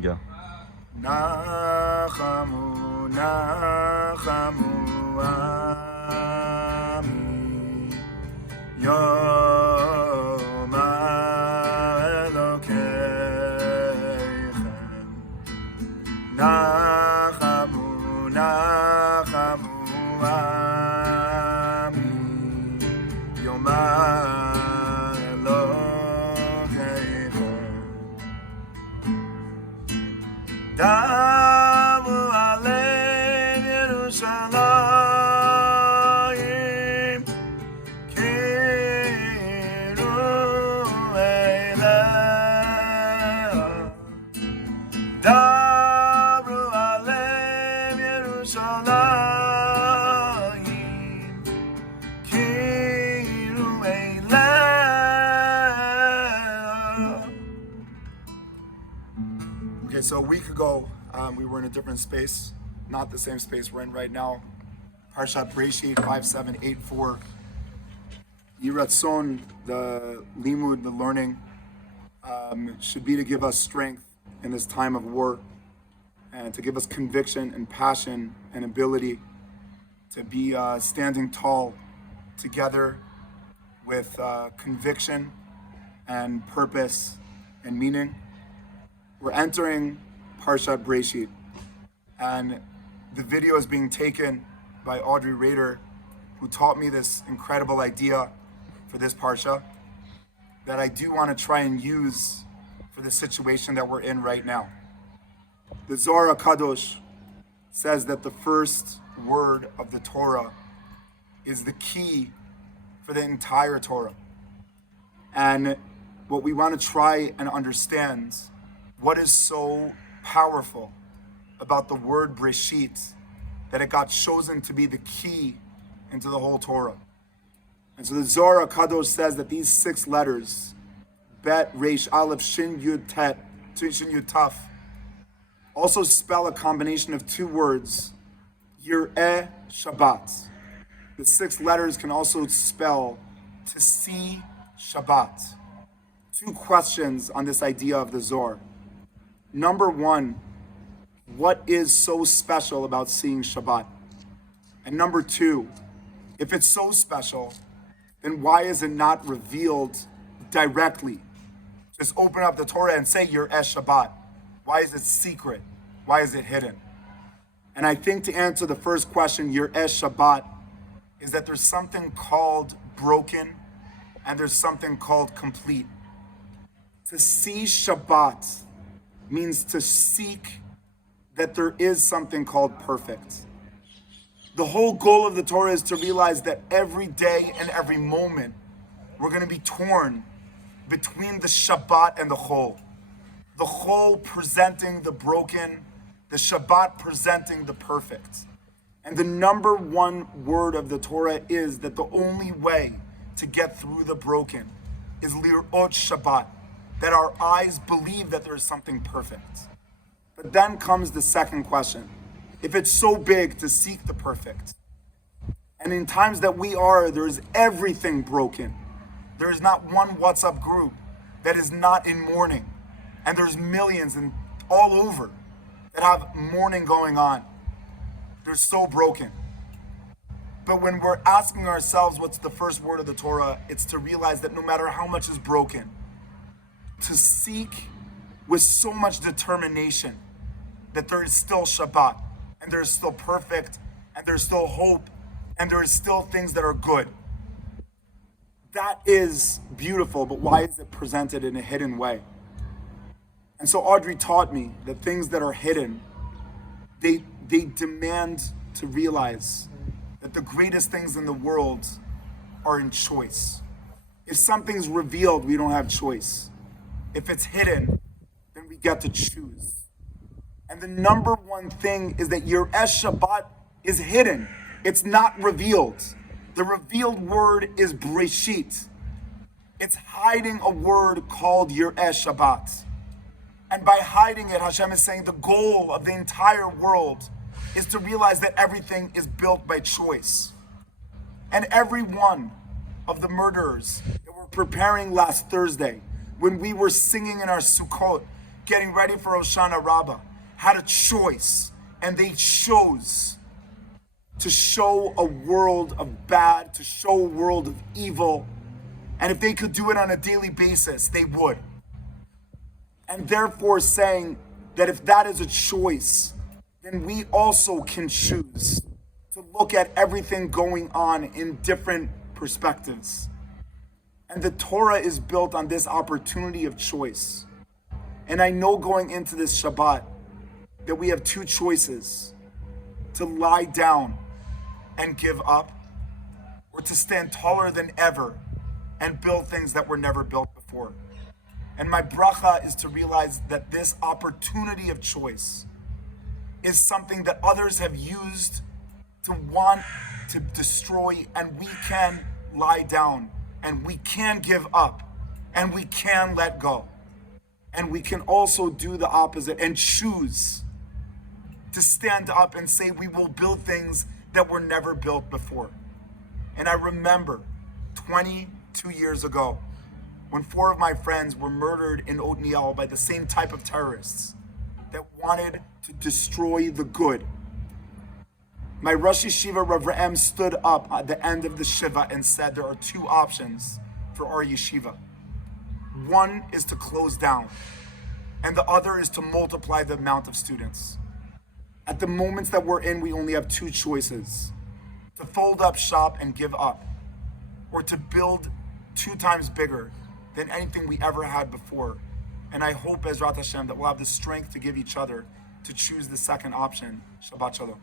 Yeah. Nachamu, Nachamu, Ami, Yom Elokeichem. Nachamu, Nachamu, Ami, Yom Elokeichem. Davu Alein Yerushalayim Kiru Eileha. Davu Alein Yerushalayim Kiru Eileha. Okay, so a week ago, we were in a different space, not the same space we're in right now. Parshat Breishit 5784. Yiratzon, the limud, the learning, should be to give us strength in this time of war, and to give us conviction and passion and ability to be standing tall together with conviction and purpose and meaning. We're entering Parshat Breishit, and the video is being taken by Audrey Rader, who taught me this incredible idea for this Parsha that I do want to try and use for the situation that we're in right now. The Zohar Kadosh says that the first word of the Torah is the key for the entire Torah. And what we want to try and understand, what is so powerful about the word Breishit, that it got chosen to be the key into the whole Torah. And so the Zohar Kadosh says that these 6 letters, Bet, Resh, Aleph, Shin, Yud, Tet, Shin, Yud, Taf, also spell a combination of 2 words, Yireh Shabbat. The 6 letters can also spell to see Shabbat. 2 questions on this idea of the Zohar. Number 1, what is so special about seeing Shabbat? And number 2, if it's so special, then why is it not revealed directly? Just open up the Torah and say Yireh Shabbat. Why is it secret? Why is it hidden? And I think to answer the first question, Yireh Shabbat, is that there's something called broken and there's something called complete. To see Shabbat means to seek that there is something called perfect. The whole goal of the Torah is to realize that every day and every moment we're going to be torn between the Shabbat and the Chol. The Chol presenting the broken, the Shabbat presenting the perfect. And the number 1 word of the Torah is that the only way to get through the broken is Lirot Shabbat, that our eyes believe that there is something perfect. But then comes the second question. If it's so big to seek the perfect, and in times that we are, there is everything broken. There is not one WhatsApp group that is not in mourning. And there's millions and all over that have mourning going on. They're so broken. But when we're asking ourselves what's the first word of the Torah, it's to realize that no matter how much is broken, to seek with so much determination that there is still Shabbat, and there is still perfect, and there's still hope, and there is still things that are good. That is beautiful, but why is it presented in a hidden way? And so Audrey taught me that things that are hidden, they demand to realize that the greatest things in the world are in choice. If something's revealed, we don't have choice. If it's hidden, then we get to choose. And the number 1 thing is that Yireh Shabbat is hidden. It's not revealed. The revealed word is Breishit. It's hiding a word called Yireh Shabbat. And by hiding it, Hashem is saying the goal of the entire world is to realize that everything is built by choice. And every one of the murderers that were preparing last Thursday, when we were singing in our Sukkot, getting ready for Hoshana Rabbah, had a choice, and they chose to show a world of bad, to show a world of evil. And if they could do it on a daily basis, they would. And therefore saying that if that is a choice, then we also can choose to look at everything going on in different perspectives. And the Torah is built on this opportunity of choice. And I know going into this Shabbat that we have two choices: to lie down and give up, or to stand taller than ever and build things that were never built before. And my bracha is to realize that this opportunity of choice is something that others have used to want to destroy, and we can lie down, and we can give up, and we can let go. And we can also do the opposite and choose to stand up and say we will build things that were never built before. And I remember 22 years ago when 4 of my friends were murdered in Otniel by the same type of terrorists that wanted to destroy the good. My Rosh Yeshiva, Rav Re'em, stood up at the end of the Shiva and said there are 2 options for our yeshiva. One is to close down, and the other is to multiply the amount of students. At the moments that we're in, we only have 2 choices: to fold up shop and give up, or to build 2 times bigger than anything we ever had before. And I hope, Ezrat Hashem, that we'll have the strength to give each other to choose the second option. Shabbat Shalom.